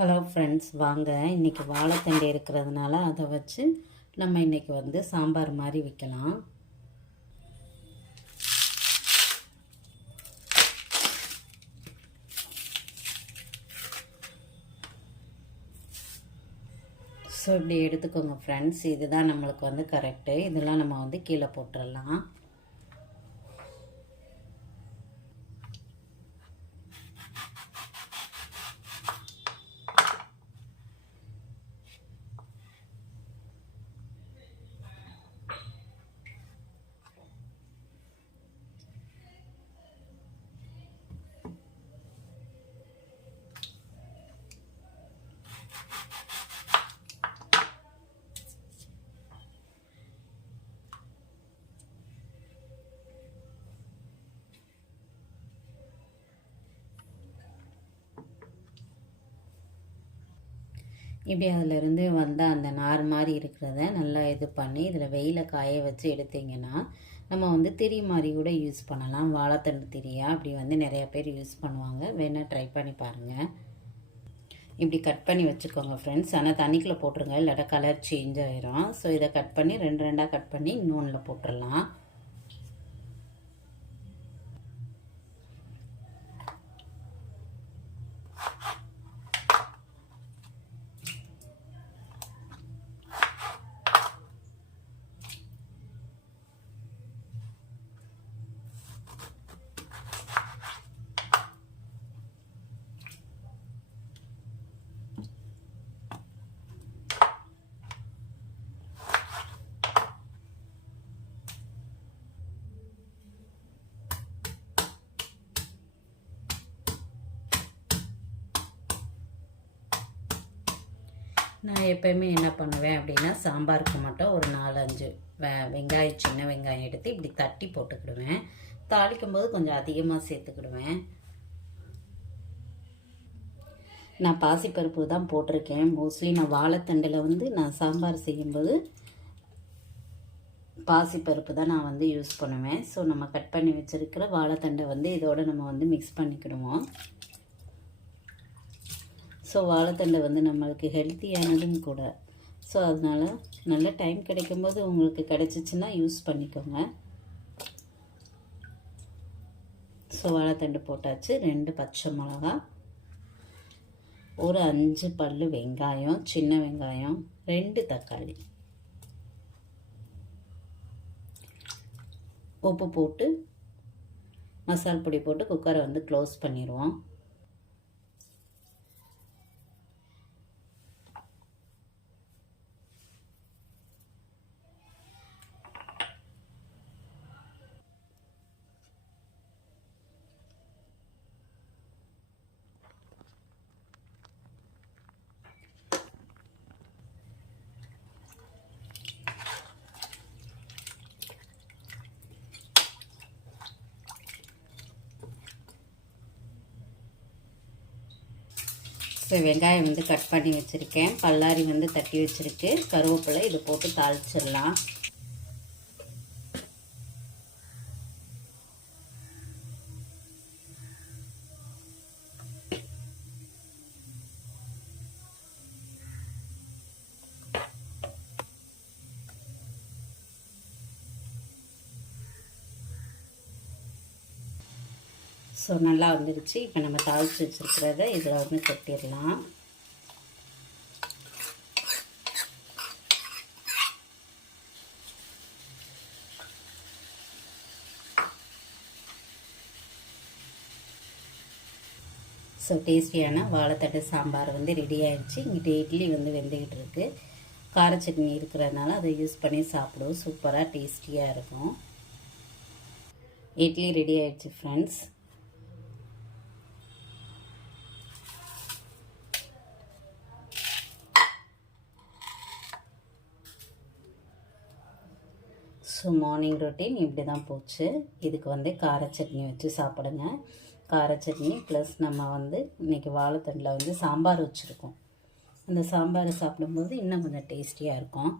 Hello friends, வாங்க இன்றைக்கி வாழைத்தண்டு இருக்கிறதுனால அதை வச்சு நம்ம இன்றைக்கி வந்து சாம்பார் மாதிரி வைக்கலாம். ஸோ இப்படி எடுத்துக்கோங்க ஃப்ரெண்ட்ஸ், இதுதான் நம்மளுக்கு வந்து கரெக்டு. இதெல்லாம் நம்ம வந்து கீழே போட்டுடலாம். இப்படி அதிலிருந்து வந்த அந்த நார் மாதிரி இருக்கிறத நல்லா இது பண்ணி இதில் வெயில காய வச்சு எடுத்திங்கன்னா நம்ம வந்து திரி மாதிரி கூட யூஸ் பண்ணலாம். வாழைத்தண்டு திரியாக அப்படி வந்து நிறையா பேர் யூஸ் பண்ணுவாங்க. வேணால் ட்ரை பண்ணி பாருங்கள். இப்படி கட் பண்ணி வச்சுக்கோங்க ஃப்ரெண்ட்ஸ். ஆனால் தண்ணிக்குள்ளே போட்டுருங்க, இல்லாட்டா கலர் சேஞ்ச் ஆகிரும். ஸோ இதை கட் பண்ணி ரெண்டு ரெண்டாக கட் பண்ணி இன்னொன்றில் போட்டுடலாம். நான் எப்போயுமே என்ன பண்ணுவேன் அப்படின்னா, சாம்பாருக்கு மட்டும் ஒரு 4-5 வெங்காயம், சின்ன வெங்காயம் எடுத்து இப்படி தட்டி போட்டுக்கிடுவேன். தாளிக்கும் போது கொஞ்சம் அதிகமாக சேர்த்துக்கிடுவேன். நான் பாசிப்பருப்பு தான் போட்டிருக்கேன். மோஸ்ட்லி நான் வாழைத்தண்டில் வந்து நான் சாம்பார் செய்யும்போது பாசிப்பருப்பு தான் நான் வந்து யூஸ் பண்ணுவேன். ஸோ நம்ம கட் பண்ணி வச்சுருக்கிற வாழைத்தண்டை வந்து இதோட நம்ம வந்து மிக்ஸ் பண்ணிக்கிடுவோம். ஸோ வாழைத்தண்டை வந்து நம்மளுக்கு ஹெல்த்தியானதும் கூட. ஸோ அதனால் நல்ல டைம் கிடைக்கும்போது உங்களுக்கு கிடச்சிச்சின்னா யூஸ் பண்ணிக்கோங்க. ஸோ வாழைத்தண்டு போட்டாச்சு. 2 பச்சை மிளகா, ஒரு 5 பல் வெங்காயம், சின்ன வெங்காயம், 2 தக்காளி, உப்பு போட்டு மசால் பொடி போட்டு குக்கரை வந்து க்ளோஸ் பண்ணிடுவோம். ஸோ வெங்காயம் வந்து கட் பண்ணி வச்சுருக்கேன், பல்லாரி வந்து தட்டி வச்சுருக்கு, கருவேப்பிலை இது போட்டு தாளிச்சிடலாம். ஸோ நல்லா வந்துருச்சு. இப்போ நம்ம தாளித்து வச்சுருக்கிறத இதில் வந்து கொட்டிடலாம். ஸோ டேஸ்டியான வாழைத்தண்டு சாம்பார் வந்து ரெடி ஆகிடுச்சு. இங்கிட்ட இட்லி வந்து வெந்துக்கிட்டு இருக்குது. கார சட்னி இருக்கிறதுனால அதை யூஸ் பண்ணி சாப்பிடுவோம். சூப்பராக டேஸ்டியாக இருக்கும். இட்லி ரெடி ஆகிடுச்சு ஃப்ரெண்ட்ஸ். ஸோ மார்னிங் ரொட்டீன் இப்படி தான் போச்சு. இதுக்கு வந்து கார சட்னி வச்சு சாப்பிடுங்க. கார சட்னி ப்ளஸ் நம்ம வந்து இன்றைக்கி வாழைத்தண்டில் வந்து சாம்பார் வச்சுருக்கோம். அந்த சாம்பாரை சாப்பிடும்போது இன்னும் கொஞ்சம் டேஸ்டியாக இருக்கும்.